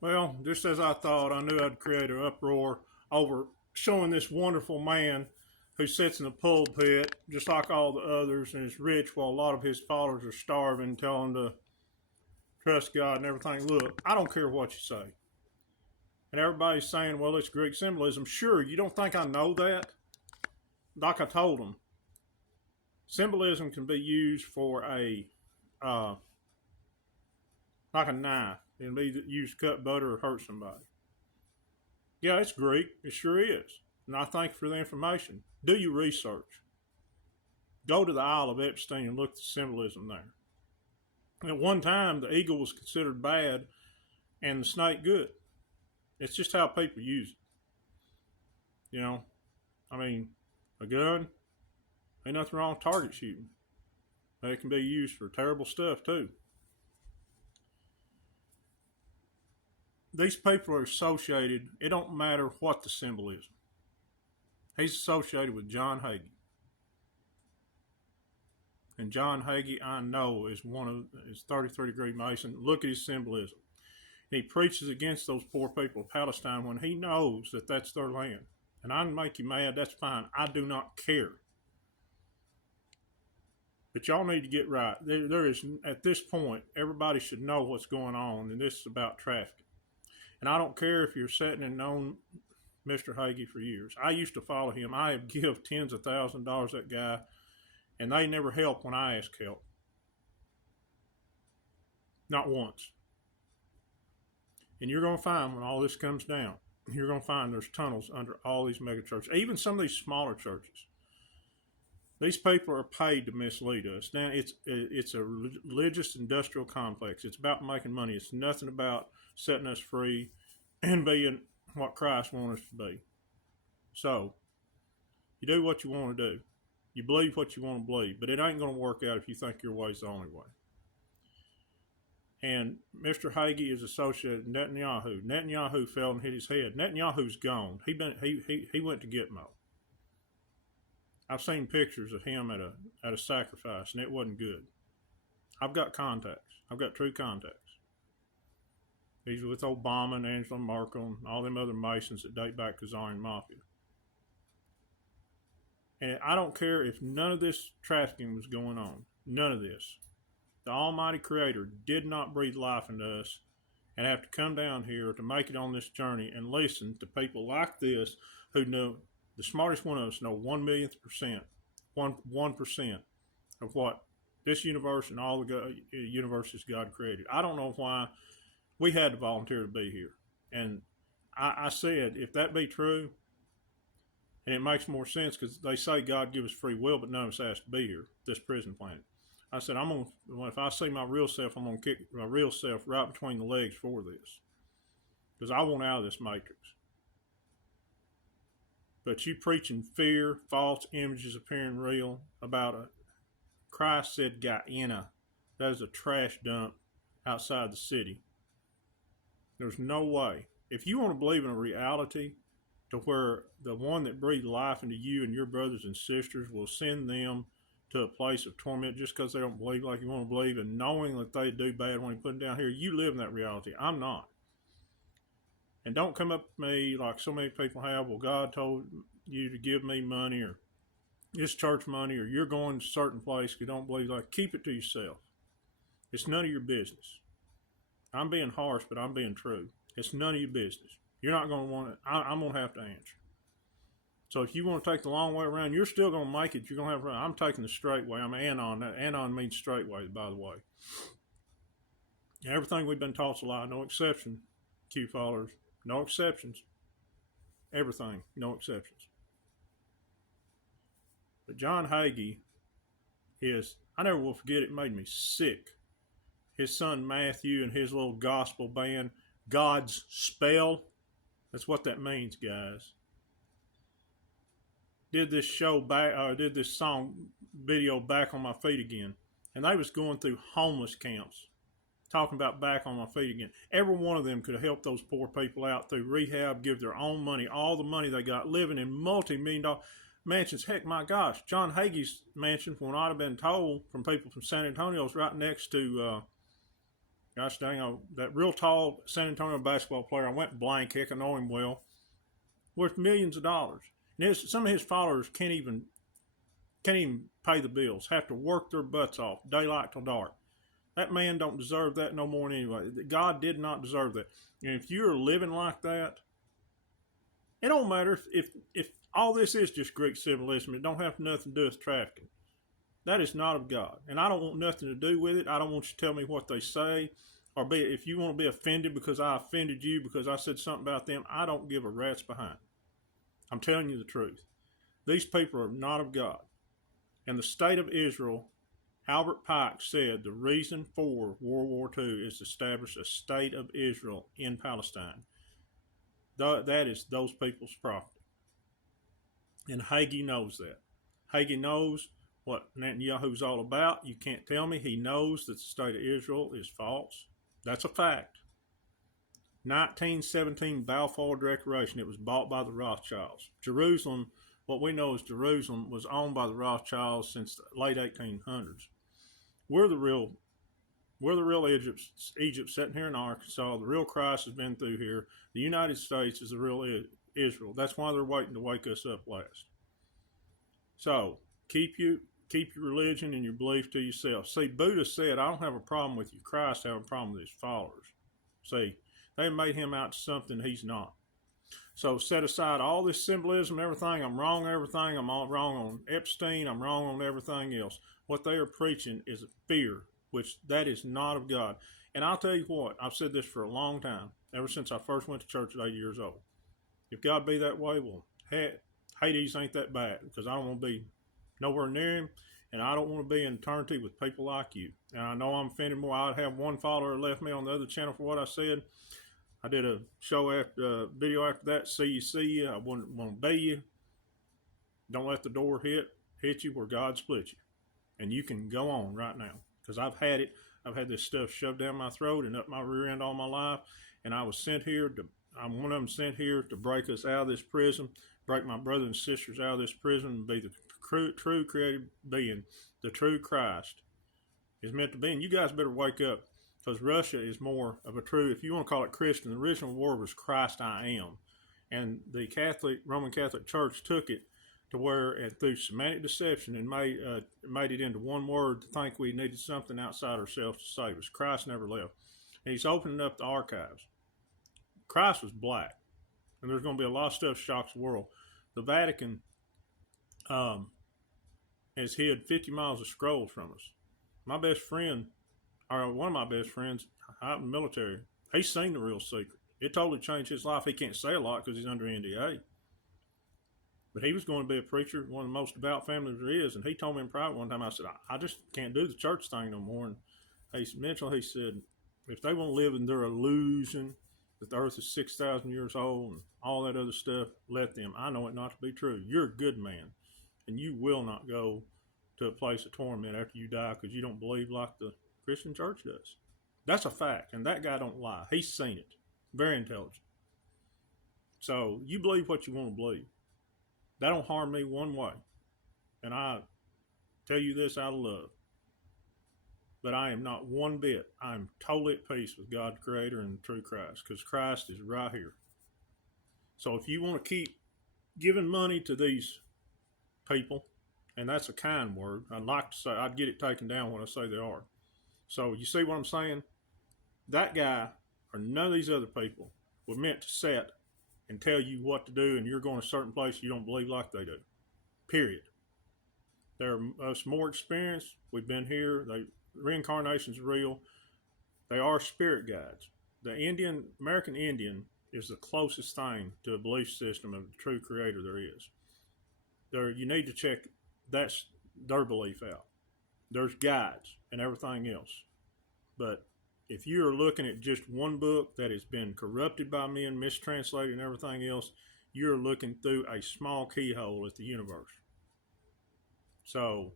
Well, just as I thought, I knew I'd create an uproar over showing this wonderful man who sits in a pulpit just like all the others and is rich while a lot of his followers are starving, telling him to trust God and everything. Look, I don't care what you say. And everybody's saying, well, it's Greek symbolism. Sure, you don't think I know that? Like I told them, symbolism can be used for uh, like a knife. It can be used to cut butter or hurt somebody. Yeah, it's Greek. It sure is. And I thank you for the information. Do your research. Go to the Isle of Epstein and look at the symbolism there. And at one time, the eagle was considered bad and the snake good. It's just how people use it. You know, I mean, a gun, ain't nothing wrong with target shooting. But it can be used for terrible stuff too. These people are associated, it don't matter what the symbol is. He's associated with John Hagee. And John Hagee, I know, is one of his 33-degree Mason. Look at his symbolism. And he preaches against those poor people of Palestine when he knows that that's their land. And I can make you mad, that's fine. I do not care. But y'all need to get right. There is, at this point, everybody should know what's going on, and this is about trafficking. And I don't care if you're sitting and known Mr. Hagee for years. I used to follow him. I have given tens of thousands of dollars to that guy, and they never help when I ask help. Not once. And you're going to find when all this comes down, you're going to find there's tunnels under all these mega churches, even some of these smaller churches. These people are paid to mislead us. Now, it's a religious industrial complex. It's about making money. It's nothing about setting us free and being what Christ wants us to be. So, you do what you want to do. You believe what you want to believe, but it ain't going to work out if you think your way's the only way. And Mr. Hagee is associated with Netanyahu. Netanyahu fell and hit his head. Netanyahu's gone. He went to Gitmo. I've seen pictures of him at a sacrifice, and it wasn't good. I've got contacts. I've got true contacts. He's with Obama and Angela Merkel and all them other Masons that date back to Czarian Mafia. And I don't care if none of this trafficking was going on. None of this. The Almighty Creator did not breathe life into us and have to come down here to make it on this journey and listen to people like this who know. The smartest one of us know 1/1,000,000th percent, 1% of what this universe and all the universes God created. I don't know why we had to volunteer to be here. And I said, if that be true, and it makes more sense because they say God gives us free will, but none of us has to be here, this prison planet. I said, if I see my real self, I'm going to kick my real self right between the legs for this. Because I want out of this matrix. But you preaching fear, false images appearing real about Christ said Guyana. That is a trash dump outside the city. There's no way. If you want to believe in a reality to where the one that breathed life into you and your brothers and sisters will send them to a place of torment just because they don't believe like you want to believe and knowing that they do bad when you put them down here, you live in that reality. I'm not. And don't come up to me like so many people have, well, God told you to give me money or this church money or you're going to a certain place you don't believe. Like, keep it to yourself. It's none of your business. I'm being harsh, but I'm being true. It's none of your business. You're not going to want it. I'm going to have to answer. So if you want to take the long way around, you're still going to make it. You're going to have. I'm taking the straight way. I'm anon. Anon means straight way, by the way. And everything we've been taught is a lie. No exception, Q followers. No exceptions. Everything. No exceptions. But John Hagee is, I never will forget it, made me sick. His son Matthew and his little gospel band, God's Spell. That's what that means, guys. Did this song video Back on My Feet Again. And they was going through homeless camps. Talking about back on my feet again. Every one of them could have helped those poor people out through rehab, give their own money, all the money they got, living in multi-million-dollar mansions. Heck, my gosh, John Hagee's mansion, from what I'd have been told from people from San Antonio, is right next to Gosh dang, that real tall San Antonio basketball player, I went blank, heck, I know him well, worth millions of dollars. And some of his followers can't even pay the bills, have to work their butts off, daylight till dark. That man don't deserve that no more than anybody. God did not deserve that. And if you're living like that, it don't matter if all this is just Greek symbolism. It don't have nothing to do with trafficking. That is not of God. And I don't want nothing to do with it. I don't want you to tell me what they say. Or if you want to be offended because I offended you because I said something about them, I don't give a rat's behind. I'm telling you the truth. These people are not of God. And the state of Israel, Albert Pike said the reason for World War II is to establish a state of Israel in Palestine. That is those people's property. And Hagee knows that. Hagee knows what Netanyahu's all about. You can't tell me he knows that the state of Israel is false. That's a fact. 1917 Balfour Declaration. It was bought by the Rothschilds. Jerusalem, what we know as Jerusalem, was owned by the Rothschilds since the late 1800s. We're the real Egypt sitting here in Arkansas. The real Christ has been through here. The United States is the real Israel. That's why they're waiting to wake us up last. So keep your religion and your belief to yourself. See, Buddha said, I don't have a problem with you. Christ have a problem with his followers. See, they made him out to something he's not. So set aside all this symbolism, everything. I'm wrong on everything. I'm all wrong on Epstein. I'm wrong on everything else. What they are preaching is fear, which that is not of God. And I'll tell you what, I've said this for a long time, ever since I first went to church at 8 years old. If God be that way, well, Hades ain't that bad, because I don't want to be nowhere near him, and I don't want to be in eternity with people like you. And I know I'm offended more. I'd have one follower left me on the other channel for what I said. I did a video after that, see you. I wouldn't want to be you. Don't let the door hit you where God split you. And you can go on right now, because I've had it. I've had this stuff shoved down my throat and up my rear end all my life, and I'm one of them sent here to break us out of this prison, break my brothers and sisters out of this prison, and be the true created being, the true Christ is meant to be. And you guys better wake up, because Russia is more of a true, if you want to call it Christian, the original word was Christ I am. And the Roman Catholic Church took it to where, and through semantic deception, and made it into one word to think we needed something outside ourselves to save us. Christ never left. And he's opening up the archives. Christ was black. And there's going to be a lot of stuff that shocks the world. The Vatican has hid 50 miles of scrolls from us. My best friend, or one of my best friends out in the military, he's seen the real secret. It totally changed his life. He can't say a lot because he's under NDA. But he was going to be a preacher, one of the most devout families there is. And he told me in private one time, I said, I just can't do the church thing no more. And he said, if they want to live in their illusion that the earth is 6,000 years old and all that other stuff, let them. I know it not to be true. You're a good man, and you will not go to a place of torment after you die because you don't believe like the Christian church does. That's a fact, and that guy don't lie. He's seen it. Very intelligent. So you believe what you want to believe. That don't harm me one way. And I tell you this out of love. But I am not one bit. I'm totally at peace with God the Creator and the true Christ, because Christ is right here. So if you want to keep giving money to these people, and that's a kind word, I'd like to say, I'd get it taken down when I say they are. So you see what I'm saying? That guy, or none of these other people, were meant to set and tell you what to do, and you're going to a certain place you don't believe like they do. Period. They're us more experienced. We've been here. Reincarnation's real. They are spirit guides. The American Indian is the closest thing to a belief system of the true creator there is. You need to check their belief out. There's guides and everything else. But if you're looking at just one book that has been corrupted by men, mistranslated and everything else, you're looking through a small keyhole at the universe. So,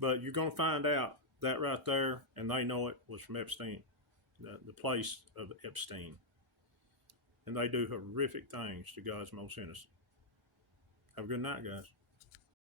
but you're going to find out that right there, and they know it was from Epstein, the place of Epstein. And they do horrific things to God's most innocent. Have a good night, guys.